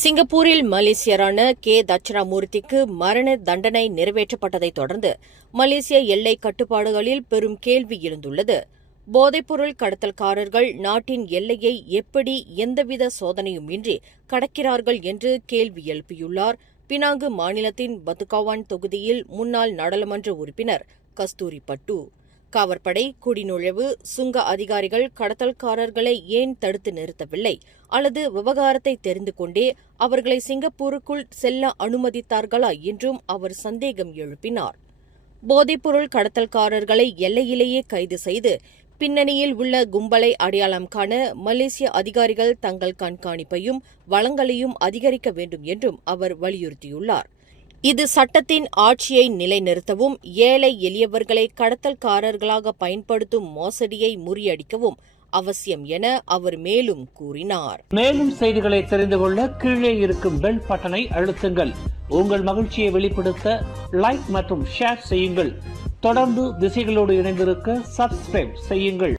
சிங்கப்பூரில் மலேசியரான கே தட்சணாமூர்த்திக்கு மரண தண்டனை நிறைவேற்றப்பட்டதைத் தொடர்ந்து மலேசிய எல்லை கட்டுப்பாடுகளில் பெரும் கேள்வி எழுந்துள்ளது. போதைப்பொருள் கடத்தல்காரர்கள் நாட்டின் எல்லையை எப்படி எந்தவித சோதனையுமின்றி கடக்கிறார்கள் என்று கேள்வி எழுப்பியுள்ளார் பினாங்கு மாநிலத்தின் பத்துகாவான் தொகுதியில் முன்னாள் நாடாளுமன்ற உறுப்பினர் கஸ்தூரி பட்டு. காவற்படை, குடிநுழைவு, சுங்க அதிகாரிகள் கடத்தல்காரர்களை ஏன் தடுத்து நிறுத்தவில்லை அல்லது விவகாரத்தை தெரிந்து கொண்டே அவர்களை சிங்கப்பூருக்குள் செல்ல அனுமதித்தார்களா என்றும் அவர் சந்தேகம் எழுப்பினார். போதைப்பொருள் கடத்தல்காரர்களை எல்லையிலேயே கைது செய்து பின்னணியில் உள்ள கும்பலை அடையாளம் காண மலேசிய அதிகாரிகள் தங்கள் கண்காணிப்பையும் வளங்களையும் அதிகரிக்க வேண்டும் என்றும் அவர் வலியுறுத்தியுள்ளார். இது சட்டத்தின் ஆட்சியை நிலைநிறுத்தவும் ஏழை எளியவர்களை கடத்தல்காரர்களாக பயன்படுத்தும் மோசடியை முறியடிக்கவும் அவசியம் என அவர் மேலும் கூறினார். மேலும் செய்திகளை தெரிந்து கொள்ள கீழே இருக்கும் பெல் பட்டனை அழுத்துங்கள். உங்கள் மகிழ்ச்சியை வெளிப்படுத்த லைக் மற்றும் ஷேர் செய்யுங்கள். தொடர்ந்து திசைகளோடு இணைந்திருக்க சப்ஸ்கிரைப் செய்யுங்கள்.